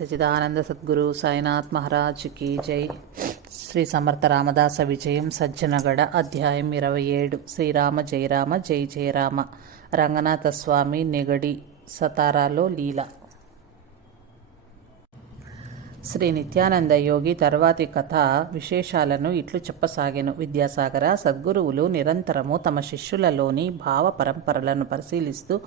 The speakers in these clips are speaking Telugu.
సచిదానంద సద్గురు సాయినాథ్ మహారాజ్కి జై. శ్రీ సమర్థ రామదాస విజయం సజ్జనగడ అధ్యాయం ఇరవై ఏడు. శ్రీరామ జయరామ జై జయరామ. రంగనాథ స్వామి నెగడి సతారాలో లీల. శ్రీ నిత్యానంద యోగి తర్వాతి కథ విశేషాలను ఇట్లు చెప్పసాగెను. విద్యాసాగర సద్గురువులు నిరంతరము తమ శిష్యులలోని భావ పరంపరలను పరిశీలిస్తూ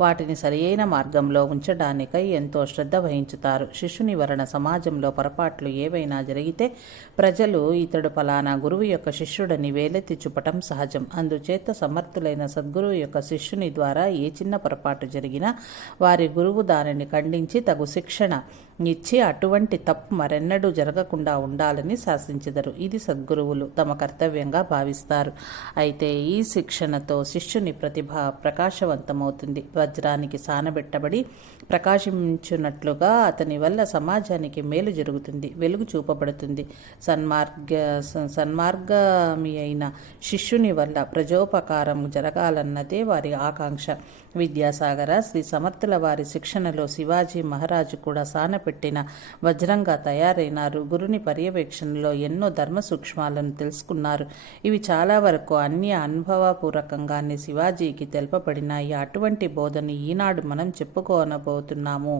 వాటిని సరియైన మార్గంలో ఉంచడానికై ఎంతో శ్రద్ధ వహించుతారు. శిష్యుని నివరణ సమాజంలో పొరపాట్లు ఏవైనా జరిగితే ప్రజలు ఇతడు ఫలానా గురువు యొక్క శిష్యుడని వేలెత్తి చూపటం సహజం. అందుచేత సమర్థులైన సద్గురువు యొక్క శిష్యుని ద్వారా ఏ చిన్న పొరపాటు జరిగినా వారి గురువు దానిని ఖండించి తగు శిక్షణ ఇచ్చి అటువంటి తప్పు మరెన్నడూ జరగకుండా ఉండాలని శాసించెదరు. ఇది సద్గురువులు తమ కర్తవ్యంగా భావిస్తారు. అయితే ఈ శిక్షణతో శిష్యుని ప్రతిభ ప్రకాశవంతమవుతుంది. వజ్రానికి సానబెట్టబడి ప్రకాశించున్నట్లుగా అతని వల్ల సమాజానికి మేలు జరుగుతుంది వెలుగు చూపబడుతుంది. సన్మార్గ సన్మార్గమి అయిన శిష్యుని వల్ల ప్రజోపకారం జరగాలన్నదే వారి ఆకాంక్ష. విద్యాసాగర శ్రీ సమర్థుల వారి శిక్షణలో శివాజీ మహారాజు కూడా సానపెట్టిన వజ్రంగా తయారైనారు. గురుని పర్యవేక్షణలో ఎన్నో ధర్మ సూక్ష్మాలను తెలుసుకున్నారు. ఇవి చాలా వరకు అన్ని అనుభవపూర్వకంగానే శివాజీకి తెలుపబడినాయి. అటువంటి బోధను ఈనాడు మనం చెప్పుకోనబోతున్నాము.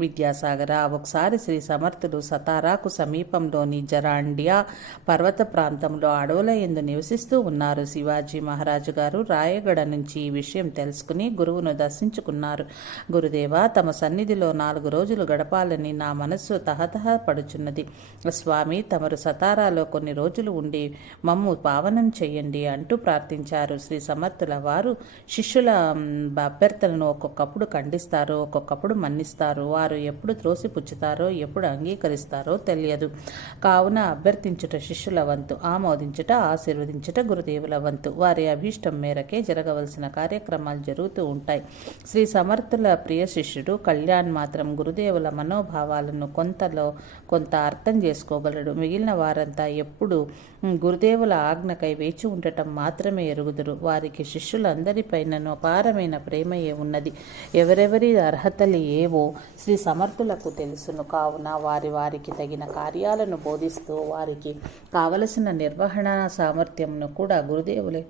విద్యాసాగర ఒకసారి శ్రీ సమర్థులు సతారాకు సమీపంలోని జరాండియా పర్వత ప్రాంతంలో అడవుల ఎందు నివసిస్తూ ఉన్నారు. శివాజీ మహారాజు గారు రాయగడ నుంచి ఈ విషయం తెలుసుకుని గురువును దర్శించుకున్నారు. గురుదేవ తమ సన్నిధిలో నాలుగు రోజులు గడపాలని నా మనస్సు తహ పడుచున్నది. స్వామి తమరు సతారాలో కొన్ని రోజులు ఉండి మమ్ము పావనం చెయ్యండి అంటూ ప్రార్థించారు. శ్రీ సమర్థుల వారు శిష్యుల అభ్యర్థులను అభ్యర్థనను ఒక్కొక్కప్పుడు ఖండిస్తారు ఒక్కొక్కప్పుడు మన్నిస్తారు వారు ఎప్పుడు త్రోసిపుచ్చుతారో ఎప్పుడు అంగీకరిస్తారో తెలియదు. కావున అభ్యర్థించుట శిష్యుల వంతు ఆమోదించుట ఆశీర్వదించుట గురుదేవుల వంతు. వారి అభీష్టం మేరకే జరగవలసిన కార్యక్రమాలు జరుగుతూ ఉంటాయి. శ్రీ సమర్థుల ప్రియ శిష్యుడు కళ్యాణ్ మాత్రం గురుదేవుల మనోభావాలను కొంతలో కొంత అర్థం చేసుకోగలడు. మిగిలిన వారంతా ఎప్పుడు గురుదేవుల ఆజ్ఞకై వేచి ఉండటం మాత్రమే ఎరుగుదురు. వారికి శిష్యులందరిపైనను అపారమైన ప్రేమయే ఉన్నది. ఎవరెవరి అర్హతలు ఏవో శ్రీ సమర్థులకు తెలుసును. కావున వారి వారికి తగిన కార్యాలను బోధిస్తూ వారికి కావలసిన నిర్వహణ సామర్థ్యంను కూడా గురుదేవులే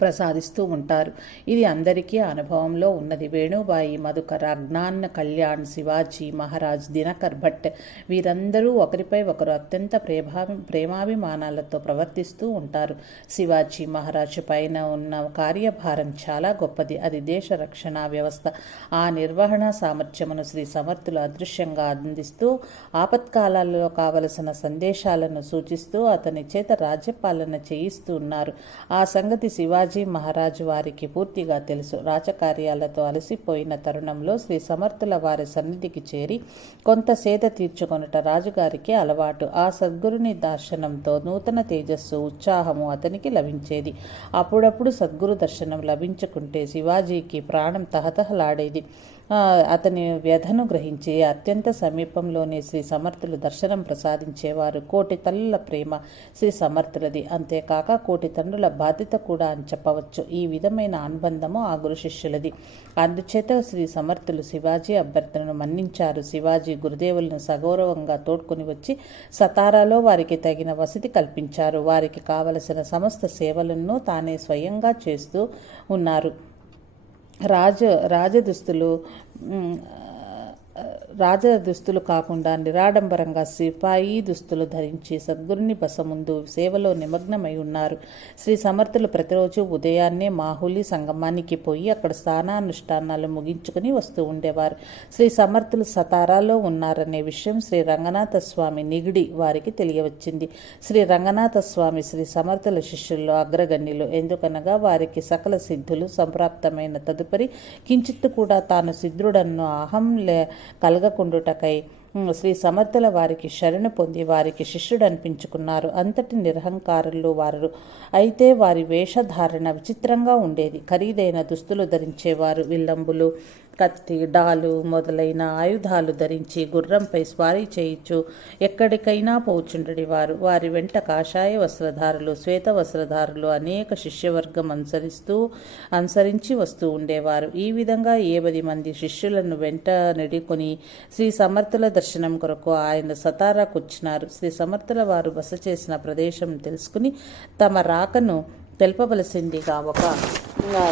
ప్రసాదిస్తూ ఉంటారు. ఇది అందరికీ అనుభవంలో ఉన్నది. వేణుబాయి మధుకర్ అజ్ఞాన్న కళ్యాణ్ శివాజీ మహారాజ్ దినకర్ భట్ వీరందరూ ఒకరిపై ఒకరు అత్యంత ప్రేమాభి ప్రేమాభిమానాలతో ప్రవర్తిస్తూ ఉంటారు. శివాజీ మహారాజ్ పైన ఉన్న కార్యభారం చాలా గొప్పది. అది దేశ రక్షణ వ్యవస్థ. ఆ నిర్వహణ సామర్థ్యమును శ్రీ సమర్థులు అదృశ్యంగా అందిస్తూ ఆపత్కాలాలలో కావలసిన సందేశాలను సూచిస్తూ అతని చేత రాజ్యపాలన చేయిస్తూ ఉన్నారు. ఆ సంగతి శివాజీ శివాజీ మహారాజు వారికి పూర్తిగా తెలుసు. రాజకార్యాలతో అలసిపోయిన తరుణంలో శ్రీ సమర్థుల వారి సన్నిధికి చేరి కొంత సేద తీర్చుకొనుట రాజుగారికి అలవాటు. ఆ సద్గురుని దర్శనంతో నూతన తేజస్సు ఉత్సాహము అతనికి లభించేది. అప్పుడప్పుడు సద్గురు దర్శనం లభించుకుంటే శివాజీకి ప్రాణం తహతహలాడేది. అతని వ్యధను గ్రహించి అత్యంత సమీపంలోనే శ్రీ సమర్థులు దర్శనం ప్రసాదించేవారు. కోటి తల్లుల ప్రేమ శ్రీ సమర్థులది. అంతేకాక కోటి తండ్రుల బాధ్యత కూడా అని చెప్పవచ్చు. ఈ విధమైన అనుబంధము ఆ గురు శిష్యులది. అందుచేత శ్రీ సమర్థులు శివాజీ అభ్యర్థనను మన్నించారు. శివాజీ గురుదేవులను సగౌరవంగా తోడ్కొని వచ్చి సతారాలో వారికి తగిన వసతి కల్పించారు. వారికి కావలసిన సమస్త సేవలను తానే స్వయంగా చేస్తూ ఉన్నారు. రాజ రాజదుస్తులు రాజ దుస్తులు కాకుండా నిరాడంబరంగా సిపాయి దుస్తులు ధరించి సద్గురుని బస ముందు సేవలో నిమగ్నమై ఉన్నారు. శ్రీ సమర్థులు ప్రతిరోజు ఉదయాన్నే మాహులి సంగమానికి పోయి అక్కడ స్నానానుష్ఠానాలు ముగించుకుని వస్తూ ఉండేవారు. శ్రీ సమర్థులు సతారాలో ఉన్నారనే విషయం శ్రీ రంగనాథ స్వామి నిగిడి వారికి తెలియవచ్చింది. శ్రీ రంగనాథ స్వామి శ్రీ సమర్థుల శిష్యుల్లో అగ్రగణ్యులు. ఎందుకనగా వారికి సకల సిద్ధులు సంప్రాప్తమైన తదుపరి కించిత్తు కూడా తాను సిద్ధుడన్ను అహం లే కలగ కలగకుండుటకై శ్రీ సమర్థుల వారికి శరణు పొంది వారికి శిష్యుడు అనిపించుకున్నారు అంతటి నిరహంకారులు వారు. అయితే వారి వేషధారణ విచిత్రంగా ఉండేది. ఖరీదైన దుస్తులు ధరించేవారు. విల్లంబులు కత్తి డాలు మొదలైన ఆయుధాలు ధరించి గుర్రంపై స్వారీ చేయించు. ఎక్కడికైనా పోచుండడి వారు. వారి వెంట కాషాయ వస్త్రధారులు శ్వేత వస్త్రధారులు అనేక శిష్యవర్గం అనుసరిస్తూ అనుసరించి వస్తూ ఉండేవారు. ఈ విధంగా ఏవది మంది శిష్యులను వెంట నెడుకొని శ్రీ సమర్థుల దర్శనం కొరకు ఆయన సతారాకు వచ్చినారు శ్రీ సమర్థుల వారు బస చేసిన ప్రదేశం తెలుసుకుని తమ రాకను తెలపవలసిందిగా ఒక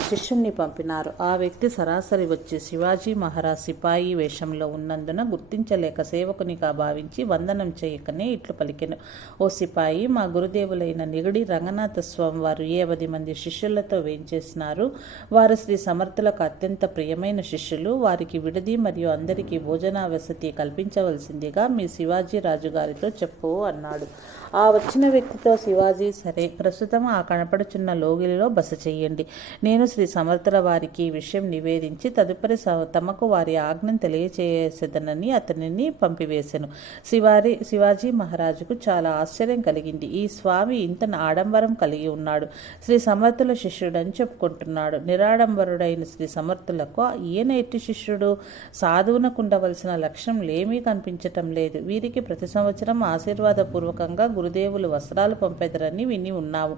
శిష్యుణ్ణి పంపినారు. ఆ వ్యక్తి సరాసరి వచ్చి శివాజీ మహారాజ్ సిపాయి వేషంలో ఉన్నందున గుర్తించలేక సేవకునిగా భావించి వందనం చేయకనే ఇట్లు పలికెను. ఓ సిపాయి మా గురుదేవులైన నిగడి రంగనాథ స్వామి వారు ఏ పది మంది శిష్యులతో వేయించేసినారు వారు శ్రీ సమర్థులకు అత్యంత ప్రియమైన శిష్యులు. వారికి విడిది మరియు అందరికీ భోజన వసతి కల్పించవలసిందిగా మీ శివాజీ రాజుగారితో చెప్పు అన్నాడు. ఆ వచ్చిన వ్యక్తితో శివాజీ సరే. ప్రస్తుతం ఆ కనపడుచున్న లోగిలిలో బస చెయ్యండి. నేను శ్రీ సమర్థుల వారికి ఈ విషయం నివేదించి తదుపరి స- తమకు వారి ఆజ్ఞను తెలియచేసేదనని అతనిని పంపివేశాను శివారి శివాజీ మహారాజుకు చాలా ఆశ్చర్యం కలిగింది. ఈ స్వామి ఇంత ఆడంబరం కలిగి ఉన్నాడు. శ్రీ సమర్థుల శిష్యుడని చెప్పుకుంటున్నాడు. నిరాడంబరుడైన శ్రీ సమర్థులకు ఈయన ఎట్టి శిష్యుడు? సాధువునకు ఉండవలసిన లక్ష్యంలేమీ కనిపించటం లేదు. వీరికి ప్రతి సంవత్సరం ఆశీర్వాదపూర్వకంగా గురుదేవులు వస్త్రాలు పంపెదరని విని ఉన్నావు.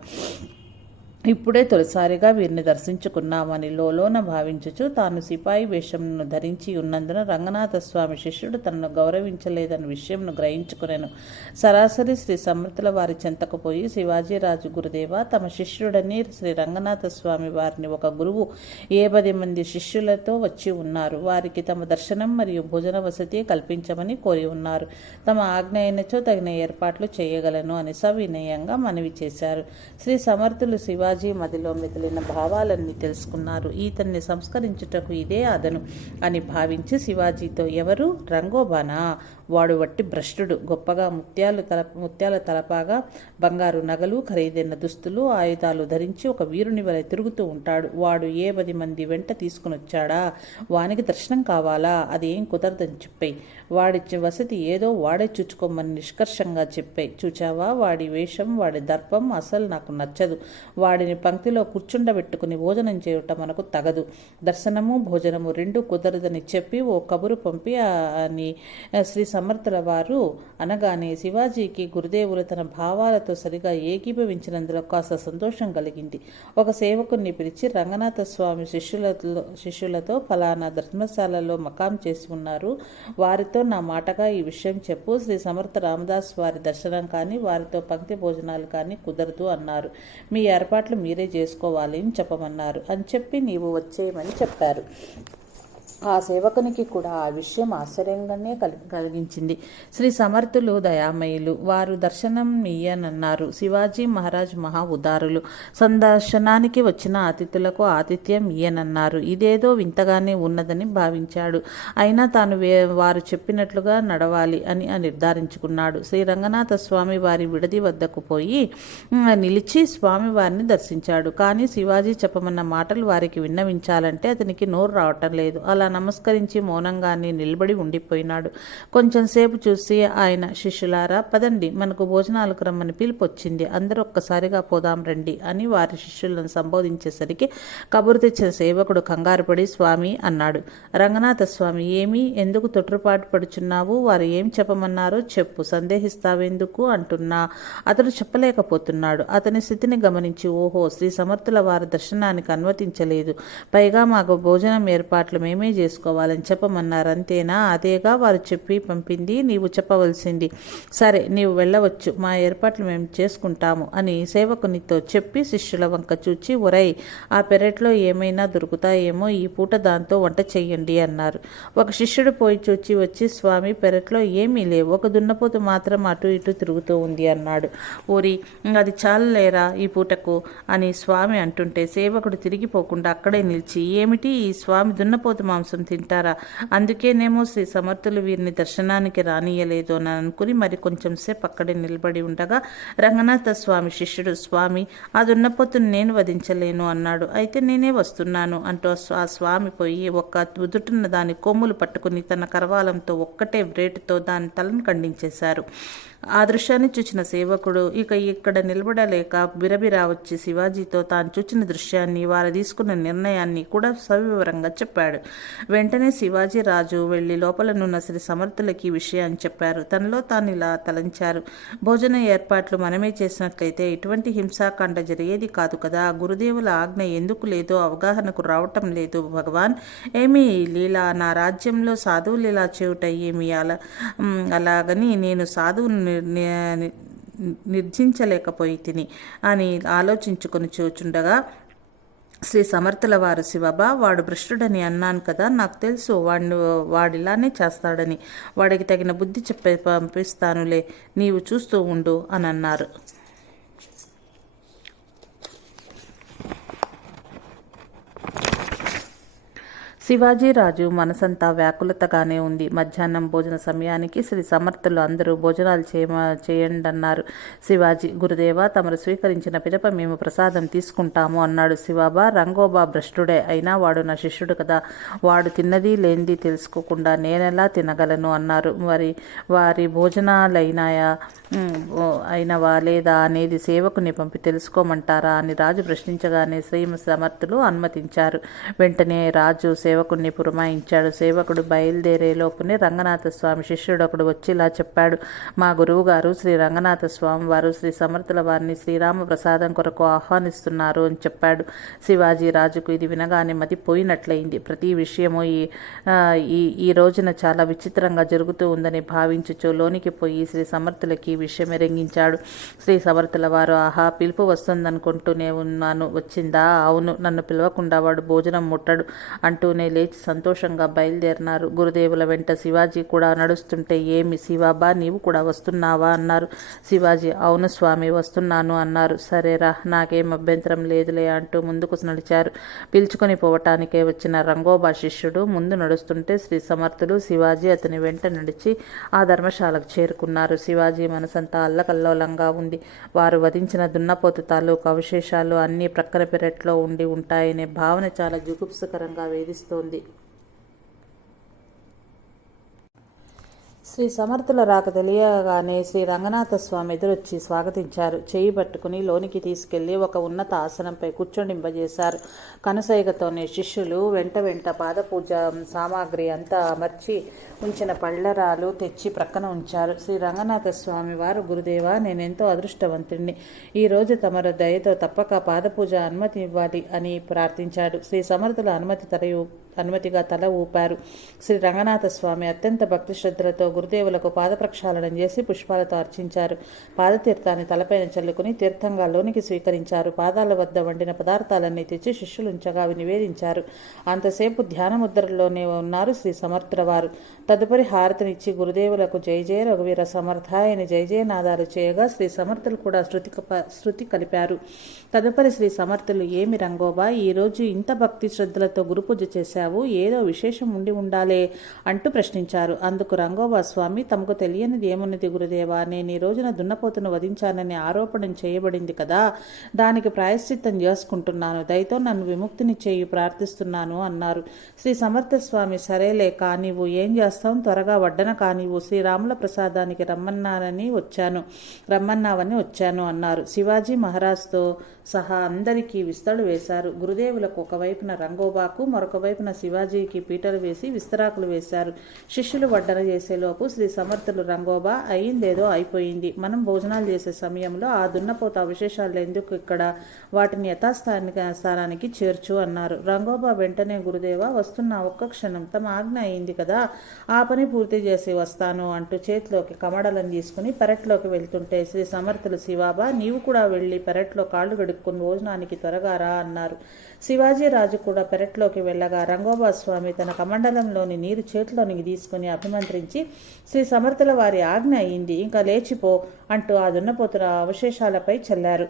ఇప్పుడే తొలిసారిగా వీరిని దర్శించుకున్నామని లోలోన భావించుచు తాను సిపాయి వేషంను ధరించి ఉన్నందున రంగనాథ స్వామి శిష్యుడు తనను గౌరవించలేదన్న విషయంను గ్రహించుకునేను. సరాసరి శ్రీ సమర్థుల వారి చెంతకు పోయి శివాజీరాజు గురుదేవ తమ శిష్యుడని శ్రీ రంగనాథ స్వామి వారిని ఒక గురువు ఏ పది మంది శిష్యులతో వచ్చి ఉన్నారు. వారికి తమ దర్శనం మరియు భోజన వసతి కల్పించమని కోరి ఉన్నారు. తమ ఆజ్ఞ అయినచో తగిన ఏర్పాట్లు చేయగలను అని సవినయంగా మనవి చేశారు. శ్రీ సమర్థులు శివాజీ మదిలో మిగిలిన భావాలన్నీ తెలుసుకున్నారు. ఈతన్ని సంస్కరించుటకు ఇదే అదను అని భావించి శివాజీతో ఎవరు? రంగోబానా? వాడు వట్టి భ్రష్టుడు. గొప్పగా ముత్యాలు తల ముత్యాల తలపాగా బంగారు నగలు ఖరీదైన దుస్తులు ఆయుధాలు ధరించి ఒక వీరుని వలె తిరుగుతూ ఉంటాడు. వాడు ఏ పది మంది వెంట తీసుకుని వచ్చాడా వానికి దర్శనం కావాలా? అది ఏం కుదరదని చెప్పాయి. వాడి వసతి ఏదో వాడే చూచుకోమని నిష్కర్షంగా చెప్పాయి. చూచావా? వాడి వేషం వాడి దర్పం అసలు నాకు నచ్చదు. వాడిని పంక్తిలో కూర్చుండబెట్టుకుని భోజనం చేయటం మనకు తగదు. దర్శనము భోజనము రెండు కుదరదని చెప్పి ఓ కబురు పంపి అని శ్రీ సమర్థుల వారు అనగానే శివాజీకి గురుదేవులు తన భావాలతో సరిగా ఏకీభవించినందులో కాస్త సంతోషం కలిగింది. ఒక సేవకుణ్ణి పిలిచి రంగనాథ స్వామి శిష్యులతో శిష్యులతో ఫలానా ధర్మశాలలో మకాం చేసి ఉన్నారు. వారితో నా మాటగా ఈ విషయం చెప్పు. శ్రీ సమర్థ రామదాస్ వారి దర్శనం కానీ వారితో పంక్తి భోజనాలు కానీ కుదరదు అన్నారు. మీ ఏర్పాట్లు మీరే చేసుకోవాలి అని చెప్పమన్నారు. అని చెప్పి నీవు వచ్చేయమని చెప్పారు. ఆ సేవకునికి కూడా ఆ విషయం ఆశ్చర్యంగానే కలి కలిగించింది. శ్రీ సమర్థులు దయామయులు వారు దర్శనం ఇయ్యనన్నారు. శివాజీ మహారాజ్ మహా ఉదారులు సందర్శనానికి వచ్చిన అతిథులకు ఆతిథ్యం ఇయ్యనన్నారు. ఇదేదో వింతగానే ఉన్నదని భావించాడు. అయినా తాను వే వారు చెప్పినట్లుగా నడవాలి అని నిర్ధారించుకున్నాడు. శ్రీ రంగనాథ స్వామి వారి విడది వద్దకు పోయి నిలిచి స్వామి వారిని దర్శించాడు. కానీ శివాజీ చెప్పమన్న మాటలు వారికి విన్నవించాలంటే అతనికి నోరు రావటం లేదు. అలా నమస్కరించి మౌనంగానే నిలబడి ఉండిపోయినాడు. కొంచెం సేపు చూసి ఆయన శిష్యులారా పదండి మనకు భోజనాలకు రమ్మని పిలిపొచ్చింది. అందరూ ఒక్కసారిగా పోదాం రండి అని వారి శిష్యులను సంబోధించేసరికి కబురు తెచ్చిన సేవకుడు కంగారుపడి స్వామి అన్నాడు. రంగనాథ స్వామి ఏమి? ఎందుకు తొట్టుపాటు పడుచున్నావు? వారు ఏం చెప్పమన్నారో చెప్పు. సందేహిస్తావెందుకు? అంటున్నా. అతడు చెప్పలేకపోతున్నాడు. అతని స్థితిని గమనించి ఓహో శ్రీ సమర్థుల వారి దర్శనానికి అనుమతించలేదు. పైగా మాకు భోజనం ఏర్పాట్లు మేమే చేసుకోవాలని చెప్పమన్నారు. అంతేనా? అదేగా వారు చెప్పి పంపింది. నీవు చెప్పవలసింది. సరే నీవు వెళ్ళవచ్చు. మా ఏర్పాట్లు మేము చేసుకుంటాము అని సేవకునితో చెప్పి శిష్యుల వంక చూచి ఒరై ఆ పెరట్లో ఏమైనా దొరుకుతాయేమో ఈ పూట దాంతో వంట చెయ్యండి అన్నారు. ఒక శిష్యుడు పోయి చూచి వచ్చి స్వామి పెరట్లో ఏమీ లేవు. ఒక దున్నపోతు మాత్రం అటు ఇటు తిరుగుతూ ఉంది అన్నాడు. ఓరి అది చాలలేరా ఈ పూటకు? అని స్వామి అంటుంటే సేవకుడు తిరిగిపోకుండా అక్కడే నిలిచి ఏమిటి ఈ స్వామి దున్నపోతు మా మాంసం తింటారా? అందుకేనేమో శ్రీ సమర్థులు వీరిని దర్శనానికి రానియలేదు అని అనుకుని మరి కొంచెం సేపు అక్కడే నిలబడి ఉండగా రంగనాథ స్వామి శిష్యుడు స్వామి ఆ దున్నపోతుని నేను వధించలేను అన్నాడు. అయితే నేనే వస్తున్నాను అంటూ ఆ ఆ స్వామి పోయి ఒక్క ఉదుటున్న దాని కొమ్ములు పట్టుకుని తన కరవాలంతో ఒక్కటే వ్రేటుతో దాని తలను ఖండించేశారు. ఆ దృశ్యాన్ని చూచిన సేవకుడు ఇక ఇక్కడ నిలబడలేక బిరబిరా వచ్చి శివాజీతో తాను చూచిన దృశ్యాన్ని వారు తీసుకున్న నిర్ణయాన్ని కూడా సవివరంగా చెప్పాడు. వెంటనే శివాజీ రాజు వెళ్ళి లోపలనున్న శ్రీ సమర్థులకి విషయాన్ని చెప్పారు. తనలో తాను ఇలా తలంచారు. భోజన ఏర్పాట్లు మనమే చేసినట్లయితే ఎటువంటి హింసాకాండ జరిగేది కాదు కదా. గురుదేవుల ఆజ్ఞ ఎందుకు లేదో అవగాహనకు రావటం లేదు. భగవాన్ ఏమీ లీలా? నా రాజ్యంలో సాధువులు ఇలా చేయుట ఏమి అలా అలాగని నేను సాధువును నిర్జించలేకపోయి తిని అని ఆలోచించుకొని చూచుండగా శ్రీ సమర్థుల వారు శివబా వాడు భ్రష్టుడని అన్నాను కదా నాకు తెలుసు వాడిని వాడిలానే చేస్తాడని వాడికి తగిన బుద్ధి చెప్పి పంపిస్తానులే నీవు చూస్తూ ఉండు అని అన్నారు శివాజీరాజు మనసంతా వ్యాకులతగానే ఉంది. మధ్యాహ్నం భోజన సమయానికి శ్రీ సమర్థులు అందరూ భోజనాలు చేయ చేయండన్నారు. శివాజీ గురుదేవ తమరు స్వీకరించిన పిదప మేము ప్రసాదం తీసుకుంటాము అన్నాడు శివాబా. రంగోబా భ్రష్టుడే అయినా వాడు నా శిష్యుడు కదా. వాడు తిన్నది లేనిది తెలుసుకోకుండా నేనెలా తినగలను అన్నారు. మరి వారి భోజనాలైనాయా? అయినవా లేదా అనేది సేవకుని పంపి తెలుసుకోమంటారా అని రాజు ప్రశ్నించగానే శ్రీ సమర్థులు అనుమతించారు. వెంటనే రాజు సేవకుణ్ణి పురమాయించాడు. సేవకుడు బయలుదేరే లోపునే శిష్యుడొకడు శిష్యుడు వచ్చి ఇలా చెప్పాడు. మా గురువు గారు శ్రీ రంగనాథస్వామి వారు శ్రీ సమర్థుల వారిని శ్రీరామ ప్రసాదం కొరకు ఆహ్వానిస్తున్నారు అని చెప్పాడు. శివాజీ రాజుకు ఇది వినగానే మతి పోయినట్లయింది ప్రతి విషయము ఈ ఈ ఈ రోజున చాలా విచిత్రంగా జరుగుతూ ఉందని భావించుచు లోనికి పోయి శ్రీ సమర్థులకి ఈ విషయం ఎరంగించాడు. శ్రీ సమర్థుల వారు ఆహా పిలుపు వస్తుందనుకుంటూనే ఉన్నాను. వచ్చిందా? అవును. నన్ను పిలవకుండా వాడు భోజనం ముట్టడు అంటూనే లేచి సంతోషంగా బయలుదేరినారు. గురుదేవుల వెంట శివాజీ కూడా నడుస్తుంటే ఏమి శివాబా నీవు కూడా వస్తున్నావా? అన్నారు. శివాజీ అవును స్వామి వస్తున్నాను అన్నారు. సరేరా నాకేం అభ్యంతరం లేదులే అంటూ ముందుకు నడిచారు. పిలుచుకొని పోవటానికే వచ్చిన రంగోబా శిష్యుడు ముందు నడుస్తుంటే శ్రీ సమర్థులు శివాజీ అతని వెంట నడిచి ఆ ధర్మశాలకు చేరుకున్నారు. శివాజీ మనసంతా అల్లకల్లోలంగా ఉంది. వారు వధించిన దున్నపోతు తాలూకు అవశేషాలు అన్నీ ప్రక్కన పెరట్లో ఉండి ఉంటాయనే భావన చాలా జుగుప్సకరంగా వేధిస్తోంది శ్రీ సమర్థుల రాక తెలియగానే శ్రీ రంగనాథ స్వామి ఎదురొచ్చి స్వాగతించారు. చేయి పట్టుకుని లోనికి తీసుకెళ్ళి ఒక ఉన్నత ఆసనంపై కూర్చొనింపజేశారు. కనుసైగతోనే శిష్యులు వెంట వెంట పాదపూజ సామాగ్రి అంతా అమర్చి ఉంచిన పళ్ళరాలు తెచ్చి ప్రక్కన ఉంచారు. శ్రీ రంగనాథ స్వామి వారు గురుదేవా నేనెంతో అదృష్టవంతుణ్ణి. ఈ రోజు తమరు దయతో తప్పక పాదపూజ అనుమతి ఇవ్వాలి అని ప్రార్థించాడు. శ్రీ సమర్థుల అనుమతి తరయు అనుమతిగా తల ఊపారు. శ్రీ రంగనాథ స్వామి అత్యంత భక్తి శ్రద్ధలతో గురుదేవులకు పాద ప్రక్షాళనం చేసి పుష్పాలతో అర్చించారు. పాదతీర్థాన్ని తలపైన చల్లుకుని తీర్థంగా లోనికి స్వీకరించారు. పాదాల వద్ద వండిన పదార్థాలన్నీ తెచ్చి శిష్యులుంచగా అవి నివేదించారు. అంతసేపు ధ్యానముద్రలోనే ఉన్నారు శ్రీ సమర్థవారు. తదుపరి హారతినిచ్చి గురుదేవులకు జై జయ రఘువీర సమర్థాయని జయ జై జయనాదాలు చేయగా శ్రీ సమర్థులు కూడా శృతి శృతి కలిపారు. తదుపరి శ్రీ సమర్థులు ఏమి రంగోబా? ఈ రోజు ఇంత భక్తి శ్రద్ధలతో గురుపూజ చేశావు ఏదో విశేషం ఉండి ఉండాలే అంటూ ప్రశ్నించారు. అందుకు రంగోబా స్వామి తమకు తెలియనిది ఏమున్నది గురుదేవా? నేను ఈ రోజున దున్నపోతును వధించానని ఆరోపణ చేయబడింది కదా? దానికి ప్రాయశ్చిత్తం చేసుకుంటున్నాను. దయతో నన్ను విముక్తిని చేయి ప్రార్థిస్తున్నాను అన్నారు. శ్రీ సమర్థ స్వామి సరేలే కానివ్వు ఏం చేస్తాం త్వరగా వడ్డన కానివ్వు. శ్రీరాముల ప్రసాదానికి రమ్మన్నానని వచ్చాను. రమ్మన్నావని వచ్చాను అన్నారు. శివాజీ మహారాజ్తో సహా అందరికీ విస్తళ్ళు వేశారు. గురుదేవులకు ఒకవైపున రంగోబాకు మరొక వైపున శివాజీకి పీటలు వేసి విస్తరాకులు వేశారు. శిష్యులు వడ్డన చేసేలోపు శ్రీ సమర్థులు రంగోబా అయిందేదో అయిపోయింది. మనం భోజనాలు చేసే సమయంలో ఆ దున్నపోత అవశేషాలు ఎందుకు ఇక్కడ? వాటిని యథాస్థానిక స్థానానికి చేర్చు అన్నారు. రంగోబా వెంటనే గురుదేవ వస్తున్న ఒక్క క్షణం తమ ఆజ్ఞ అయింది కదా? ఆ పని పూర్తి చేసి వస్తాను అంటూ చేతిలోకి కమడలను తీసుకుని పెరట్లోకి వెళ్తుంటే శ్రీ సమర్థులు శివాబా నీవు కూడా వెళ్ళి పెరట్లో కాళ్ళు గడుక్కుని భోజనానికి త్వరగా రా అన్నారు. శివాజీ రాజు కూడా పెరట్లోకి వెళ్ళగా రంగోబా స్వామి తన కమండలంలోని నీరు చేతిలోనికి తీసుకుని అభిమంత్రించి శ్రీ సమర్థుల వారి ఆజ్ఞ అయింది. ఇంకా లేచిపో అంటూ ఆ దున్నపోతుల అవశేషాలపై చల్లారు.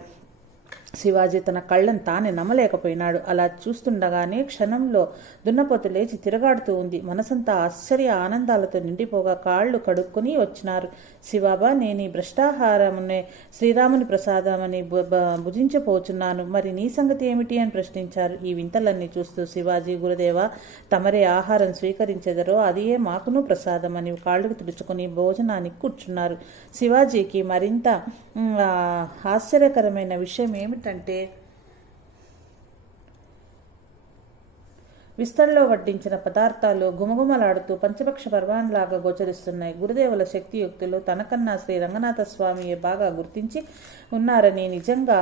శివాజీ తన కళ్ళను తానే నమ్మలేకపోయినాడు అలా చూస్తుండగానే క్షణంలో దున్నపోతు లేచి తిరగాడుతూ ఉంది. మనసంతా ఆశ్చర్య ఆనందాలతో నిండిపోగా కాళ్ళు కడుక్కొని వచ్చినారు. శివాబా నేను ఈ భ్రష్టాహారమునే శ్రీరాముని ప్రసాదమని భుజించపోచున్నాను మరి నీ సంగతి ఏమిటి అని ప్రశ్నించారు. ఈ వింతలన్నీ చూస్తూ శివాజీ గురుదేవ తమరే ఆహారం స్వీకరించెదరో అదియే మాకును ప్రసాదమని కాళ్ళకు తుడుచుకొని భోజనానికి కూర్చున్నారు. శివాజీకి మరింత ఆశ్చర్యకరమైన విషయం ఏమిటి ఏమిటంటే విస్తల్లో వడ్డించిన పదార్థాలు గుమగుమలాడుతూ పంచపక్ష పర్వాన్లాగా గోచరిస్తున్నాయి. గురుదేవుల శక్తియుక్తులు తనకన్నా శ్రీ రంగనాథ స్వామియే బాగా గుర్తించి ఉన్నారని నిజంగా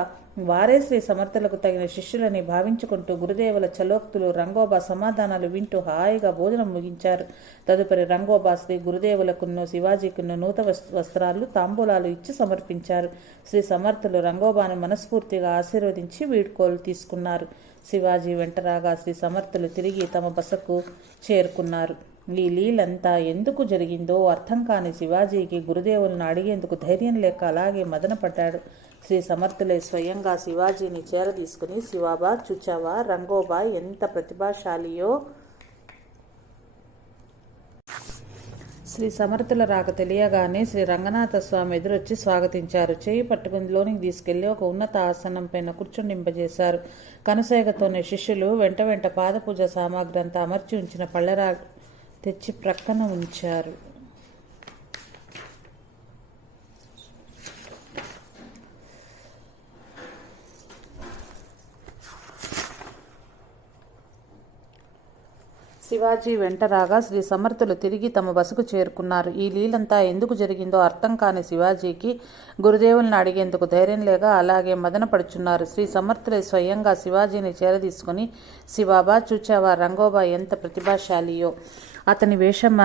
వారే శ్రీ సమర్థులకు తగిన శిష్యులని భావించుకుంటూ గురుదేవుల చలోక్తులు రంగోబా సమాధానాలు వింటూ హాయిగా భోజనం ముగించారు. తదుపరి రంగోబా శ్రీ గురుదేవులకును శివాజీకును నూత వస్త్రాలు తాంబూలాలు ఇచ్చి సమర్పించారు. శ్రీ సమర్థులు రంగోబాను మనస్ఫూర్తిగా ఆశీర్వదించి వీడ్కోలు తీసుకున్నారు. శివాజీ వెంటరాగా శ్రీ సమర్థులు తిరిగి తమ బసకు చేరుకున్నారు. ఈ లీలంతా ఎందుకు జరిగిందో అర్థం కాని శివాజీకి గురుదేవులను అడిగేందుకు ధైర్యం లేక అలాగే మదనపడ్డాడు శ్రీ సమర్థులే స్వయంగా శివాజీని చేరదీసుకుని శివాబా చుచావా? రంగోబా ఎంత ప్రతిభాశాలియో శ్రీ సమర్థుల రాక తెలియగానే శ్రీ రంగనాథ స్వామి ఎదురొచ్చి స్వాగతించారు. చేయి పట్టుకుని లోనికి తీసుకెళ్ళి ఒక ఉన్నత ఆసనం పైన కూర్చుండింపజేశారు కనసేగతోనే శిష్యులు వెంట వెంట పాదపూజ సామాగ్రి అంతా అమర్చి ఉంచిన పళ్ళరా తెచ్చి ప్రక్కన ఉంచారు. శివాజీ వెంట రాగా శ్రీ సమర్థులు తిరిగి తమ బసకు చేరుకున్నారు. ఈ లీలంతా ఎందుకు జరిగిందో అర్థం కాని శివాజీకి గురుదేవుల్ని అడిగేందుకు ధైర్యం లేక అలాగే మదన పడుచున్నారు. శ్రీ సమర్థులే స్వయంగా శివాజీని చేరదీసుకుని శివాబా చూచావా రంగోబా ఎంత ప్రతిభాశాలియో. అతని వేషం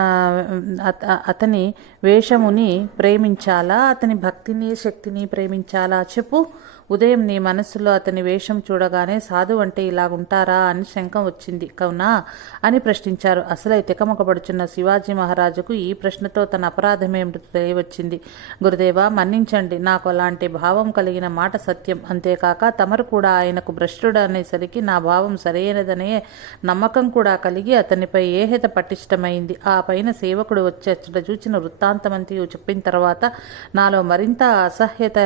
అత- అతని వేషముని ప్రేమించాలా? అతని భక్తిని శక్తిని ప్రేమించాలా? చెప్పు. ఉదయం నీ మనస్సులో అతని వేషం చూడగానే సాధు అంటే ఇలాగుంటారా అని శంకం వచ్చింది. కవునా అని ప్రశ్నించారు. అసలే తికమకబడుచున్న శివాజీ మహారాజుకు ఈ ప్రశ్నతో తన అపరాధమేమిటో తెలియవచ్చింది గురుదేవా మన్నించండి. నాకు అలాంటి భావం కలిగిన మాట సత్యం. అంతేకాక తమరు కూడా ఆయనకు భ్రష్టుడు అనేసరికి నా భావం సరైనదనే నమ్మకం కూడా కలిగి అతనిపై ఏహత పటిష్టమైంది. ఆ పైన సేవకుడు వచ్చి అచ్చట చూచిన వృత్తాంతమంతి చెప్పిన తర్వాత నాలో మరింత అసహ్యత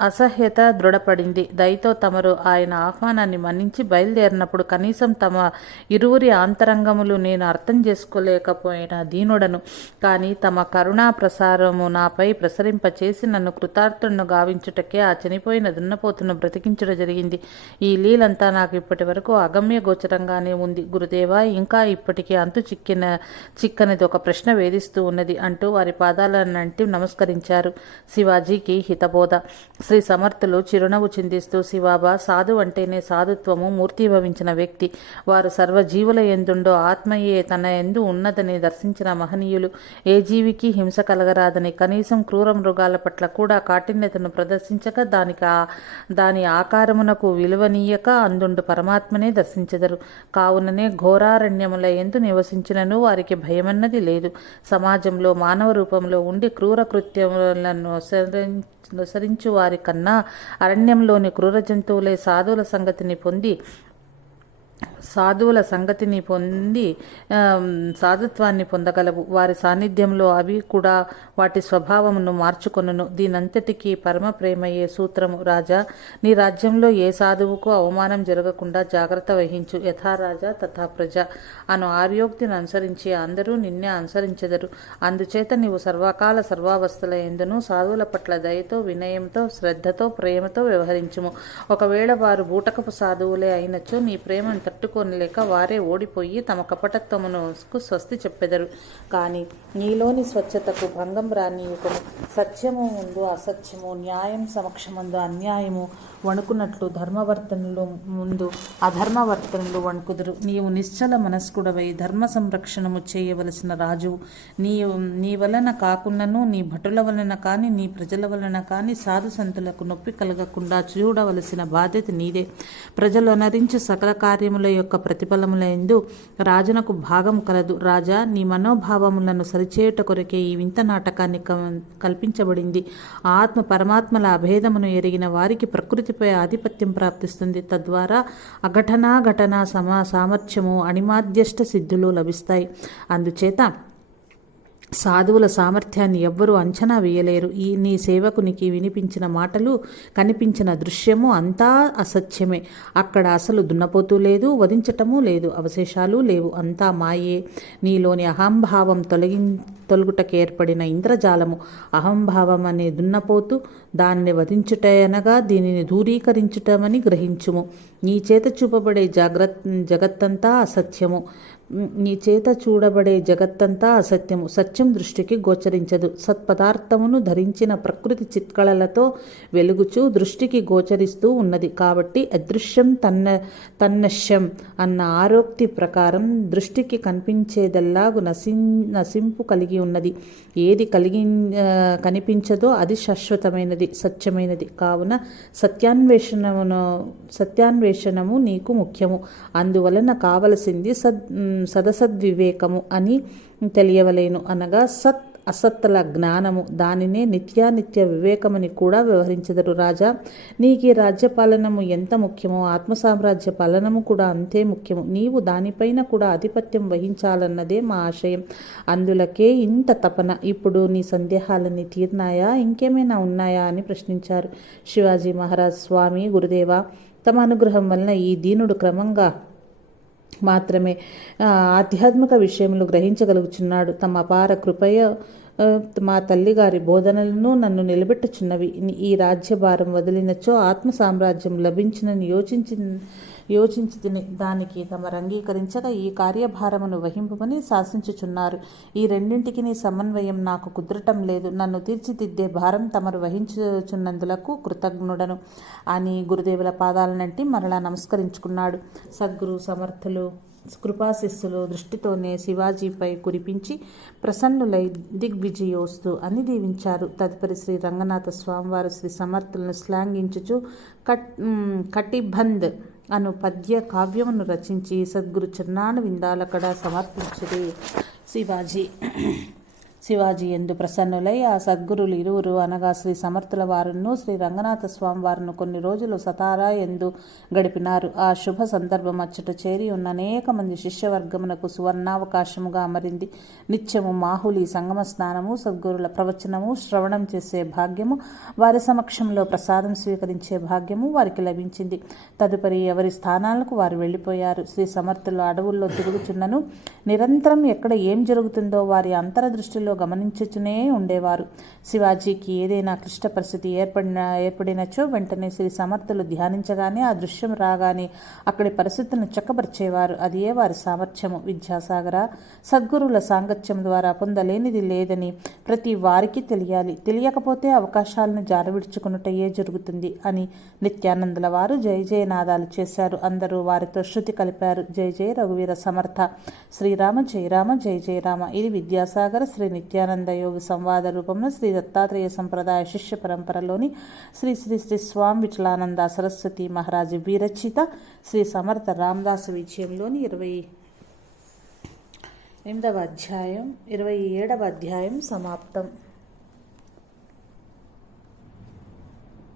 అసహ్యత దృఢపడింది. దయతో తమరు ఆయన ఆహ్వానాన్ని మన్నించి బయలుదేరినప్పుడు కనీసం తమ ఇరువురి ఆంతరంగములు నేను అర్థం చేసుకోలేకపోయిన దీనుడను. కానీ తమ కరుణా ప్రసారము నాపై ప్రసరింప చేసి నన్ను కృతార్థులను గావించుటకే ఆ చనిపోయిన దున్నపోతును బ్రతికించడం జరిగింది. ఈ లీలంతా నాకు ఇప్పటి వరకు అగమ్య గోచరంగానే ఉంది. గురుదేవా ఇంకా ఇప్పటికీ అంతు చిక్కిన చిక్కనిది ఒక ప్రశ్న వేధిస్తూ ఉన్నది అంటూ వారి పాదాలనంటి నమస్కరించారు శివాజీకి హితబోధ. శ్రీ సమర్థులు చిరునవ్వు చిందిస్తూ శివాబా సాధు అంటేనే సాధుత్వము మూర్తిభవించిన వ్యక్తి. వారు సర్వజీవుల ఎందుండో ఆత్మయే తన ఎందు ఉన్నదని దర్శించిన మహనీయులు. ఏ జీవికి హింస కలగరాదని కనీసం క్రూర మృగాల పట్ల కూడా కాఠిన్యతను ప్రదర్శించక దానికి దాని ఆకారమునకు విలువనీయక అందుండు పరమాత్మనే దర్శించెదరు. కావుననే ఘోరారణ్యముల ఎందు నివసించినను వారికి భయమన్నది లేదు. సమాజంలో మానవ రూపంలో ఉండి క్రూర కృత్యములను అనుసరించు వారి కన్నా అరణ్యంలోని క్రూర జంతువులే సాధువుల సంగతిని పొంది సాధువుల సంగతిని పొంది సాధుత్వాన్ని పొందగలవు. వారి సాన్నిధ్యంలో అవి కూడా వాటి స్వభావమును మార్చుకొనును. దీనంతటికీ పరమప్రేమయే సూత్రము. రాజా నీ రాజ్యంలో ఏ సాధువుకు అవమానం జరగకుండా జాగ్రత్త వహించు. యథారాజా తథా ప్రజ అను ఆర్యోక్తిని అనుసరించి అందరూ నిన్నే అనుసరించెదరు. అందుచేత నీవు సర్వకాల సర్వావస్థల ఎందును సాధువుల పట్ల దయతో వినయంతో శ్రద్ధతో ప్రేమతో వ్యవహరించుము. ఒకవేళ వారు బూటకపు సాధువులే అయినచో నీ ప్రేమను తట్టుకోనలేక వారే ఓడిపోయి తమ కపటత్వమునకు స్వస్తి చెప్పెదరు. కానీ నీలోని స్వచ్ఛతకు భంగం రాని సత్యము ముందు అసత్యము న్యాయం సమక్షముందు అన్యాయము వణుకున్నట్లు ధర్మవర్తనులు ముందు అధర్మవర్తనులు వణుకుదురు. నీవు నిశ్చల మనస్కుడవై ధర్మ సంరక్షణము చేయవలసిన రాజు. నీ నీ వలన కాకుండాను నీ భటుల వలన కానీ నీ ప్రజల వలన కానీ సాధు సంతులకు నొప్పి కలగకుండా చూడవలసిన బాధ్యత నీదే. ప్రజలు అనరించు సకల కార్యముల యొక్క ప్రతిఫలములందు రాజునకు భాగం కలదు. రాజా నీ మనోభావములను సరిచేయుట కొరకే ఈ వింత నాటకాన్ని కల్పించబడింది. ఆత్మ పరమాత్మల అభేదమును ఎరిగిన వారికి ప్రకృతిపై ఆధిపత్యం ప్రాప్తిస్తుంది. తద్వారా అఘటనా ఘటన సమా సామర్థ్యము అణిమాధ్యష్ట సిద్ధులు లభిస్తాయి. అందుచేత సాధువుల సామర్థ్యాన్ని ఎవ్వరూ అంచనా వేయలేరు. ఈ నీ సేవకునికి వినిపించిన మాటలు కనిపించిన దృశ్యము అంతా అసత్యమే. అక్కడ అసలు దున్నపోతూ లేదు వధించటము లేదు అవశేషాలు లేవు. అంతా మాయే. నీలోని అహంభావం తొలగి తొలగుటకు ఏర్పడిన ఇంద్రజాలము. అహంభావం అనే దున్నపోతు దాన్ని వధించుటయనగా దీనిని దూరీకరించుటమని గ్రహించుము. నీ చేత చూపబడే జాగ్రత్త జగత్తంతా అసత్యము. నీ చేత చూడబడే జగత్తంతా అసత్యము. సత్యం దృష్టికి గోచరించదు. సత్పదార్థమును ధరించిన ప్రకృతి చిత్కళలతో వెలుగుచూ దృష్టికి గోచరిస్తూ ఉన్నది. కాబట్టి అదృశ్యం తన్న తన్నశ్యం అన్న ఆరోక్తి ప్రకారం దృష్టికి కనిపించేదల్లాగు నసి నసింపు కలిగి ఉన్నది. ఏది కలిగి కనిపించదో అది శాశ్వతమైనది. సత్యమైనది కావున సత్యాన్వేషణమును సత్యాన్వేషణము నీకు ముఖ్యము. అందువలన కావలసింది సద్ సదసద్వివేకము అని తెలియవలేను అనగా సత్ అసత్తుల జ్ఞానము దానినే నిత్యానిత్య వివేకమని కూడా వ్యవహరించదరు రాజా. నీకు రాజ్యపాలనము ఎంత ముఖ్యమో ఆత్మ సామ్రాజ్య పాలనము కూడా అంతే ముఖ్యము. నీవు దానిపైన కూడా ఆధిపత్యం వహించాలన్నదే మా ఆశయం. అందులకే ఇంత తపన. ఇప్పుడు నీ సందేహాలన్నీ తీరినాయా ఇంకేమైనా ఉన్నాయా అని ప్రశ్నించారు శివాజీ మహారాజ్. స్వామి గురుదేవ తమ అనుగ్రహం వలన ఈ దీనుడు క్రమంగా మాత్రమే. ఆధ్యాత్మిక విషయములు గ్రహించగలుగుచున్నాడు. తమ అపార కృపయ మా తల్లిగారి బోధనలను నన్ను నిలబెట్టుచున్నవి. ఈ రాజ్యభారం వదిలినచో ఆత్మ సామ్రాజ్యం లభించినని యోచించి యోచించుతుని. దానికి తమ అంగీకరించగా ఈ కార్యభారమును వహింపమని శాసించుచున్నారు. ఈ రెండింటికి సమన్వయం నాకు కుదరటం లేదు. నన్ను తీర్చిదిద్దే భారం తమరు వహించుచున్నందులకు కృతజ్ఞుడను. అని గురుదేవుల పాదాలనంటి మరలా నమస్కరించుకున్నాడు. సద్గురు సమర్థులు కృపాశిస్సులు దృష్టితోనే శివాజీపై కురిపించి ప్రసన్నులై దిగ్విజయోస్తు అని దీవించారు. తదుపరి శ్రీ రంగనాథ స్వామివారు శ్రీ సమర్థులను శ్లాఘించుచు కట్ కటిబంద్ అను పద్య కావ్యమును రచించి సద్గురు చిన్నాను విందాలకడ సమర్పించుది శివాజీ. శివాజీ ఎందు ప్రసన్నులై ఆ సద్గురులు ఇరువురు అనగా శ్రీ సమర్థుల వారును శ్రీ రంగనాథ స్వామి వారిను కొన్ని రోజులు సతారా ఎందు గడిపినారు. ఆ శుభ సందర్భం అచ్చట చేరి ఉన్న అనేక మంది శిష్యవర్గమునకు సువర్ణావకాశముగా అమరింది. నిత్యము మాహులి సంగమ స్నానము సద్గురుల ప్రవచనము శ్రవణం చేసే భాగ్యము వారి సమక్షంలో ప్రసాదం స్వీకరించే భాగ్యము వారికి లభించింది. తదుపరి ఎవరి స్థానాలకు వారు వెళ్ళిపోయారు. శ్రీ సమర్థులు అడవుల్లో తిరుగుచున్నను. నిరంతరం ఎక్కడ ఏం జరుగుతుందో వారి దృష్టిలో గమనించుచునే ఉండేవారు. శివాజీకి ఏదైనా క్లిష్ట పరిస్థితి ఏర్పడిన ఏర్పడినచో వెంటనే శ్రీ సమర్థులు ధ్యానించగానే ఆ దృశ్యం రాగానే అక్కడి పరిస్థితులను చక్కపరిచేవారు అది ఏ వారి సామర్థ్యము. విద్యాసాగర సద్గురువుల సాంగత్యం ద్వారా పొందలేనిది లేదని ప్రతి వారికి తెలియాలి. తెలియకపోతే అవకాశాలను జారవిడుచుకున్నట్టయే జరుగుతుంది అని నిత్యానందుల వారు జయ జయనాదాలు చేశారు. అందరూ వారితో శృతి కలిపారు. జయ జయ రఘువీర సమర్థ. శ్రీరామ జయరామ జయ జయరామ ఇది విద్యాసాగర శ్రీ నిత్యానంద యోగి సంవాద రూపంలో శ్రీ దత్తాత్రేయ సంప్రదాయ శిష్య పరంపరలోని శ్రీ శ్రీ శ్రీ స్వామి విఠలానంద సరస్వతి మహారాజు విరచిత శ్రీ సమర్థ రామదాస విజయంలోని ఇరవై ఎనిమిదవ అధ్యాయం ఇరవై ఏడవ అధ్యాయం సమాప్తం.